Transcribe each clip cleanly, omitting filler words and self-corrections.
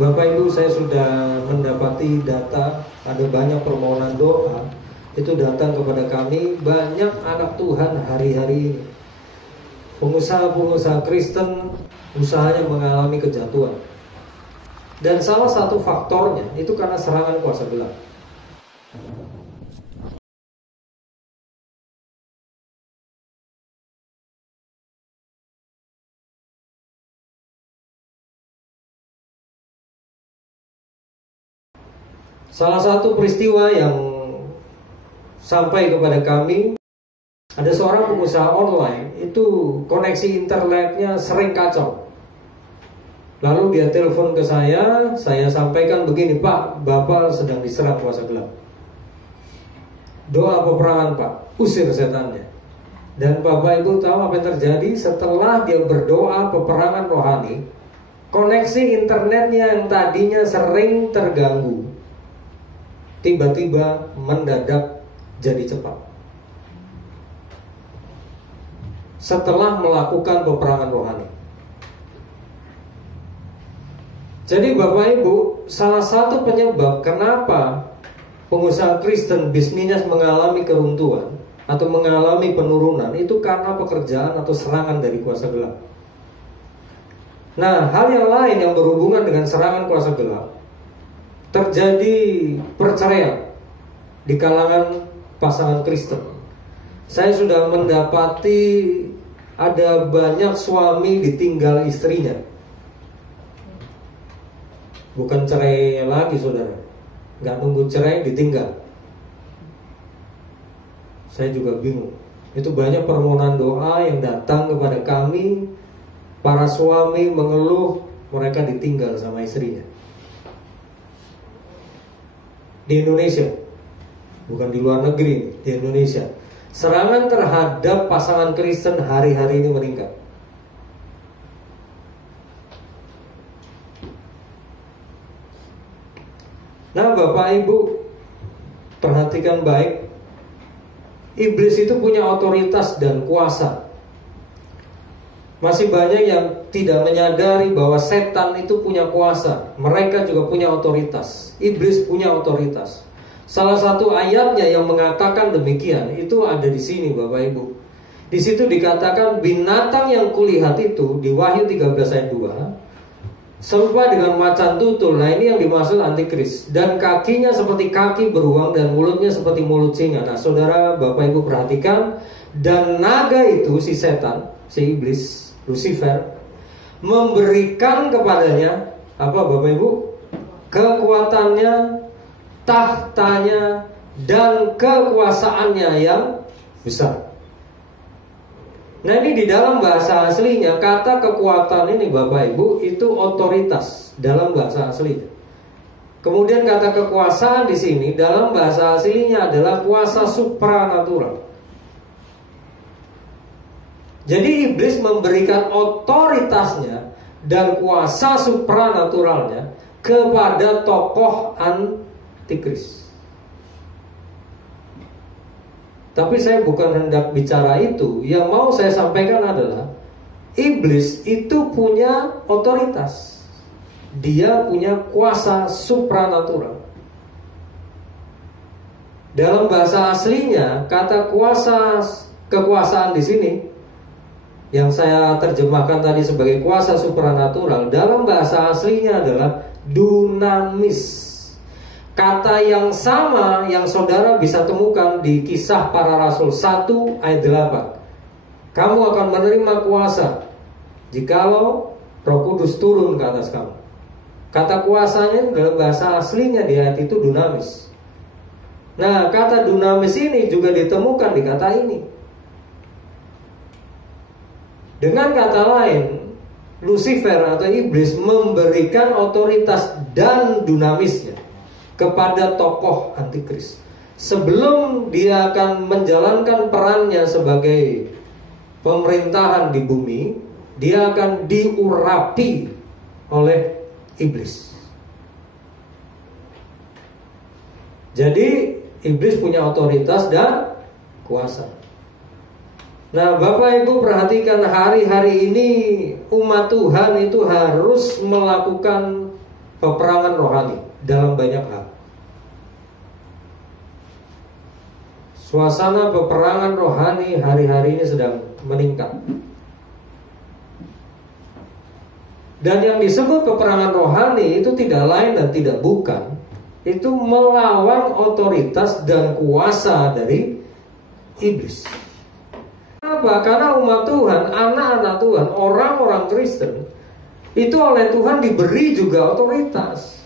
Bapak Ibu, saya sudah mendapati data, ada banyak permohonan doa itu datang kepada kami, banyak anak Tuhan hari-hari ini. Pengusaha-pengusaha Kristen usahanya mengalami kejatuhan. Dan salah satu faktornya itu karena serangan kuasa gelap. Salah satu peristiwa yang sampai kepada kami, ada seorang pengusaha online itu koneksi internetnya sering kacau. Lalu dia telepon ke saya sampaikan begini, Pak, Bapak sedang diserang kuasa gelap. Doa peperangan, Pak, usir setannya. Dan Bapak Ibu tahu apa yang terjadi? Setelah dia berdoa peperangan rohani, koneksi internetnya yang tadinya sering terganggu tiba-tiba mendadak jadi cepat. Setelah melakukan peperangan rohani. Jadi Bapak Ibu, salah satu penyebab kenapa pengusaha Kristen bisnisnya mengalami keruntuhan atau mengalami penurunan itu karena pekerjaan atau serangan dari kuasa gelap. Nah, hal yang lain yang berhubungan dengan serangan kuasa gelap, terjadi perceraian di kalangan pasangan Kristen. Saya sudah mendapati ada banyak suami ditinggal istrinya. Bukan cerai lagi, saudara. Gak nunggu cerai, ditinggal. Saya juga bingung. Itu banyak permohonan doa yang datang kepada kami. Para suami mengeluh mereka ditinggal sama istrinya. Di Indonesia, bukan di luar negeri, di Indonesia, serangan terhadap pasangan Kristen hari-hari ini meningkat. Nah, Bapak Ibu, perhatikan baik. Iblis itu punya otoritas dan kuasa. Masih banyak yang tidak menyadari bahwa setan itu punya kuasa. Mereka juga punya otoritas. Iblis punya otoritas. Salah satu ayatnya yang mengatakan demikian itu ada di sini, Bapak Ibu. Di situ dikatakan binatang yang kulihat itu di Wahyu 13 ayat 2 serupa dengan macan tutul. Nah, ini yang dimaksud antikris. Dan kakinya seperti kaki beruang dan mulutnya seperti mulut singa. Nah, saudara, Bapak Ibu perhatikan. Dan naga itu, si setan, si iblis, Lucifer, memberikan kepadanya apa, Bapak Ibu? Kekuatannya, tahtanya, dan kekuasaannya yang besar. Nah, ini di dalam bahasa aslinya kata kekuatan ini, Bapak Ibu, itu otoritas dalam bahasa aslinya. Kemudian kata kekuasaan di sini dalam bahasa aslinya adalah kuasa supranatural. Jadi iblis memberikan otoritasnya dan kuasa supranaturalnya kepada tokoh antikris. Tapi saya bukan hendak bicara itu. Yang mau saya sampaikan adalah iblis itu punya otoritas. Dia punya kuasa supranatural. Dalam bahasa aslinya kata kekuasaan di sini yang saya terjemahkan tadi sebagai kuasa supranatural, dalam bahasa aslinya adalah dunamis. Kata yang sama yang saudara bisa temukan di Kisah Para Rasul 1 ayat 8. Kamu akan menerima kuasa jikalau Roh Kudus turun ke atas kamu. Kata kuasanya dalam bahasa aslinya di ayat itu dunamis. Nah, kata dunamis ini juga ditemukan di kata ini. Dengan kata lain, Lucifer atau iblis memberikan otoritas dan dunamisnya kepada tokoh antikris. Sebelum dia akan menjalankan perannya sebagai pemerintahan di bumi, dia akan diurapi oleh iblis. Jadi iblis punya otoritas dan kuasa. Nah, Bapak Ibu perhatikan, hari-hari ini umat Tuhan itu harus melakukan peperangan rohani dalam banyak hal. Suasana peperangan rohani hari-hari ini sedang meningkat. Dan yang disebut peperangan rohani itu tidak lain dan tidak bukan, itu melawan otoritas dan kuasa dari iblis. Kenapa? Karena umat Tuhan, anak-anak Tuhan, orang-orang Kristen itu oleh Tuhan diberi juga otoritas.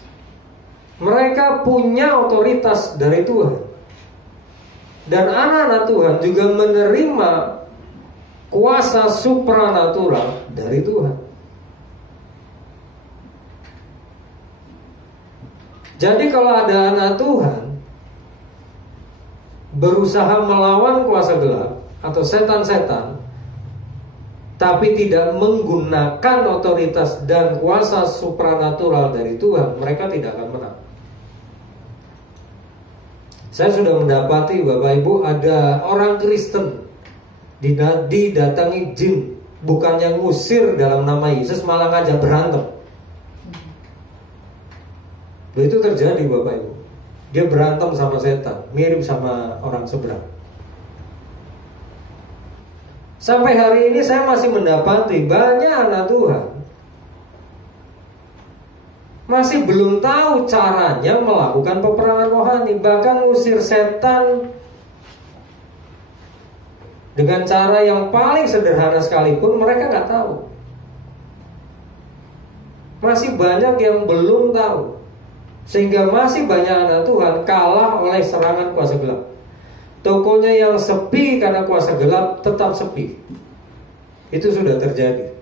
Mereka punya otoritas dari Tuhan. Dan anak-anak Tuhan juga menerima kuasa supranatural dari Tuhan. Jadi kalau ada anak Tuhan berusaha melawan kuasa gelap atau setan-setan, tapi tidak menggunakan otoritas dan kuasa supranatural dari Tuhan, mereka tidak akan menang. Saya sudah mendapati Bapak Ibu, ada orang Kristen didatangi jin, bukannya ngusir dalam nama Yesus, malah ngajak berantem. Itu terjadi Bapak Ibu. Dia berantem sama setan, mirip sama orang seberang. Sampai hari ini saya masih mendapati banyak anak Tuhan masih belum tahu caranya melakukan peperangan rohani, bahkan ngusir setan dengan cara yang paling sederhana sekalipun mereka nggak tahu. Masih banyak yang belum tahu, sehingga masih banyak anak Tuhan kalah oleh serangan kuasa gelap. Tokonya yang sepi karena kuasa gelap tetap sepi. Itu sudah terjadi.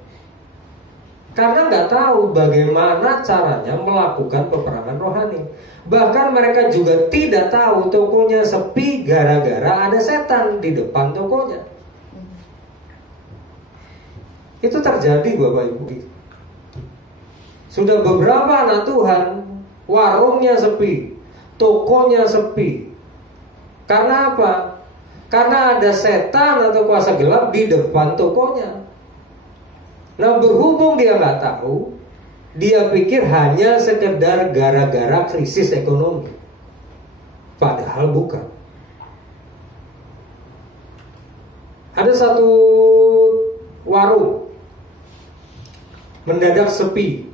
Karena nggak tahu bagaimana caranya melakukan peperangan rohani. Bahkan mereka juga tidak tahu tokonya sepi gara-gara ada setan di depan tokonya. Itu terjadi Bapak Ibu. Sudah beberapa anak Tuhan warungnya sepi, tokonya sepi. Karena apa? Karena ada setan atau kuasa gelap di depan tokonya. Nah, berhubung dia nggak tahu, dia pikir hanya sekedar gara-gara krisis ekonomi. Padahal bukan. Ada satu warung mendadak sepi.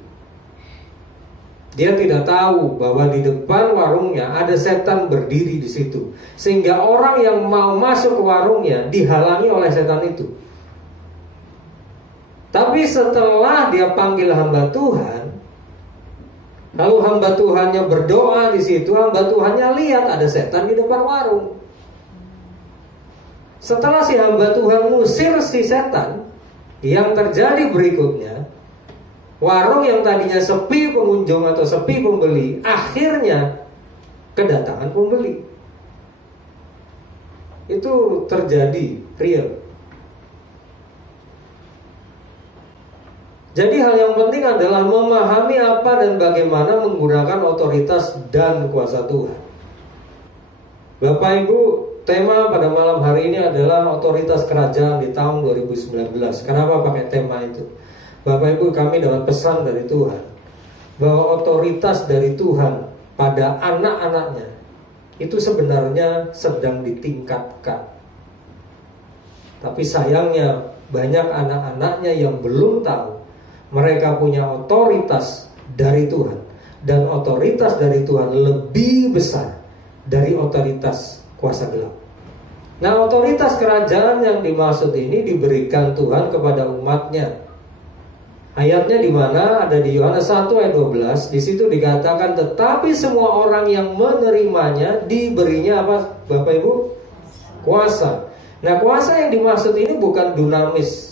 Dia tidak tahu bahwa di depan warungnya ada setan berdiri di situ, sehingga orang yang mau masuk ke warungnya dihalangi oleh setan itu. Tapi setelah dia panggil hamba Tuhan, lalu hamba Tuhannya berdoa di situ, hamba Tuhannya lihat ada setan di depan warung. Setelah si hamba Tuhan ngusir si setan, yang terjadi berikutnya, warung yang tadinya sepi pengunjung atau sepi pembeli, akhirnya kedatangan pembeli. Itu terjadi real. Jadi hal yang penting adalah memahami apa dan bagaimana menggunakan otoritas dan kuasa Tuhan. Bapak Ibu, tema pada malam hari ini adalah otoritas kerajaan di tahun 2019. Kenapa pakai tema itu? Bapak Ibu, kami dapat pesan dari Tuhan bahwa otoritas dari Tuhan pada anak-anaknya itu sebenarnya sedang ditingkatkan. Tapi sayangnya banyak anak-anaknya yang belum tahu mereka punya otoritas dari Tuhan, dan otoritas dari Tuhan lebih besar dari otoritas kuasa gelap. Nah, otoritas kerajaan yang dimaksud ini diberikan Tuhan kepada umatnya. Ayatnya di mana? Ada di Yohanes 1 ayat 12. Di situ dikatakan, tetapi semua orang yang menerimanya diberinya apa, Bapak Ibu? Kuasa. Nah, kuasa yang dimaksud ini bukan dunamis,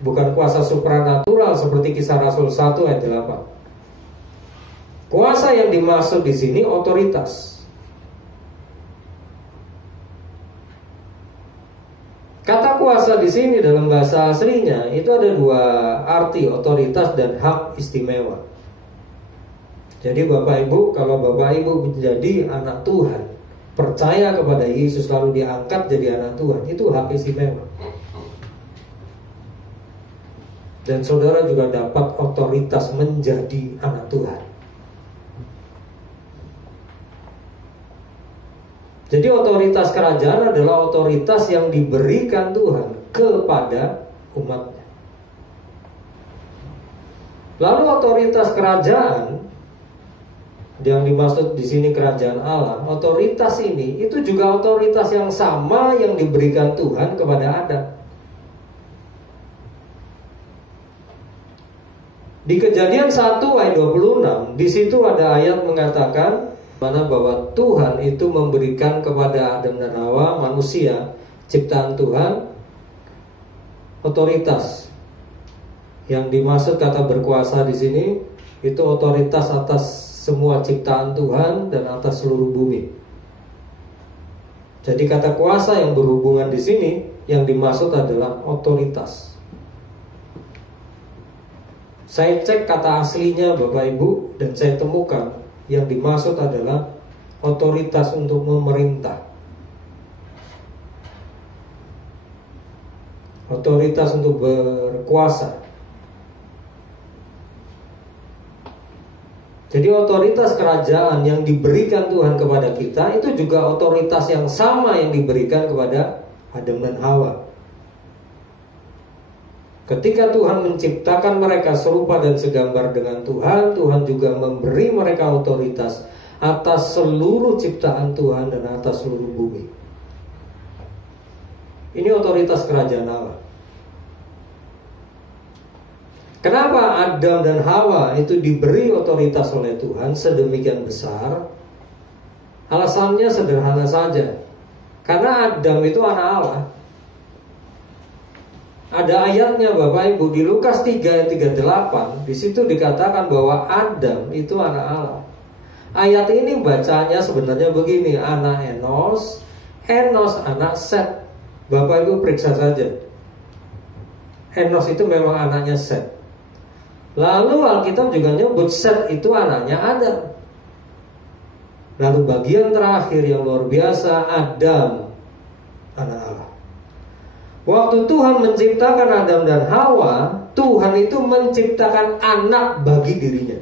bukan kuasa supranatural seperti Kisah Rasul 1 ayat 8. Kuasa yang dimaksud di sini otoritas. Kata kuasa di sini dalam bahasa aslinya itu ada dua arti, otoritas dan hak istimewa. Jadi Bapak Ibu, kalau Bapak Ibu menjadi anak Tuhan, percaya kepada Yesus lalu diangkat jadi anak Tuhan, itu hak istimewa. Dan saudara juga dapat otoritas menjadi anak Tuhan. Jadi otoritas kerajaan adalah otoritas yang diberikan Tuhan kepada umatnya. Lalu otoritas kerajaan yang dimaksud di sini kerajaan Allah, otoritas ini itu juga otoritas yang sama yang diberikan Tuhan kepada Adam. Di Kejadian 1 ayat 26, di situ ada ayat mengatakan mana bahwa Tuhan itu memberikan kepada Adam dan Hawa, manusia, ciptaan Tuhan, otoritas. Yang dimaksud kata berkuasa di sini itu otoritas atas semua ciptaan Tuhan dan atas seluruh bumi. Jadi kata kuasa yang berhubungan di sini yang dimaksud adalah otoritas. Saya cek kata aslinya Bapak Ibu dan saya temukan yang dimaksud adalah otoritas untuk memerintah. Otoritas untuk berkuasa. Jadi otoritas kerajaan yang diberikan Tuhan kepada kita itu juga otoritas yang sama yang diberikan kepada Adam dan Hawa. Ketika Tuhan menciptakan mereka serupa dan segambar dengan Tuhan, Tuhan juga memberi mereka otoritas atas seluruh ciptaan Tuhan dan atas seluruh bumi. Ini otoritas kerajaan Allah. Kenapa Adam dan Hawa itu diberi otoritas oleh Tuhan sedemikian besar? Alasannya sederhana saja. Karena Adam itu anak Allah. Ada ayatnya Bapak Ibu di Lukas 3 ayat 38. Di situ dikatakan bahwa Adam itu anak Allah. Ayat ini bacanya sebenarnya begini, anak Enos, Enos anak Set. Bapak Ibu periksa saja. Enos itu memang anaknya Set. Lalu Alkitab juga nyebut Set itu anaknya Adam. Lalu bagian terakhir yang luar biasa, Adam anak Allah. Waktu Tuhan menciptakan Adam dan Hawa, Tuhan itu menciptakan anak bagi dirinya.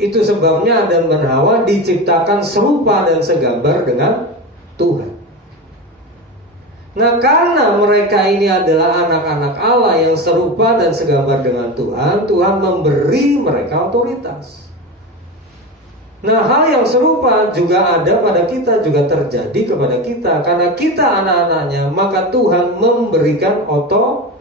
Itu sebabnya Adam dan Hawa diciptakan serupa dan segambar dengan Tuhan. Nah, karena mereka ini adalah anak-anak Allah yang serupa dan segambar dengan Tuhan, Tuhan memberi mereka otoritas. Nah, hal yang serupa juga ada pada kita, juga terjadi kepada kita. Karena kita anak-anaknya, maka Tuhan memberikan otoritas.